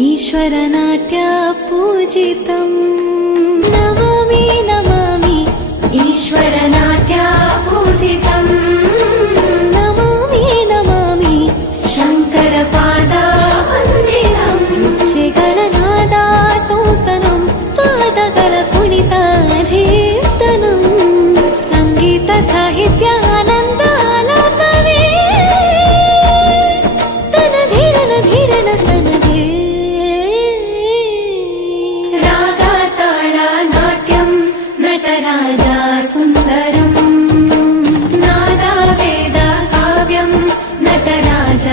ईश्वरनाट्य पूजितम् नमामि नमामि ईश्वरनाट्य पूजितम् नमामि नमामि शङ्करपादा वन्दितम् शिखरनादा तोतनं पादಗಳ ಕುಣಿತಾಧೀರ್ತನಂ ಸಂಗೀತ ಸಾಹಿತ್ಯ ಆನಂದ ಆಲಾಪವೇ ತನಧೀರನ ಧೀರನ ತನದೇ ರಾಗ ತಾಳ ನಾಟ್ಯಂ ನಟರಾಜ ಸುಂದರಂ ನಾದ ವೇದ ಕಾವ್ಯಂ ನಟರಾಜ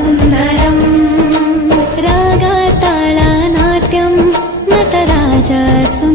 ಸುಂದರಂ ರಾಗ ತಾಳ ನಾಟ್ಯಂ ನಟರಾಜ ಸುಂದರಂ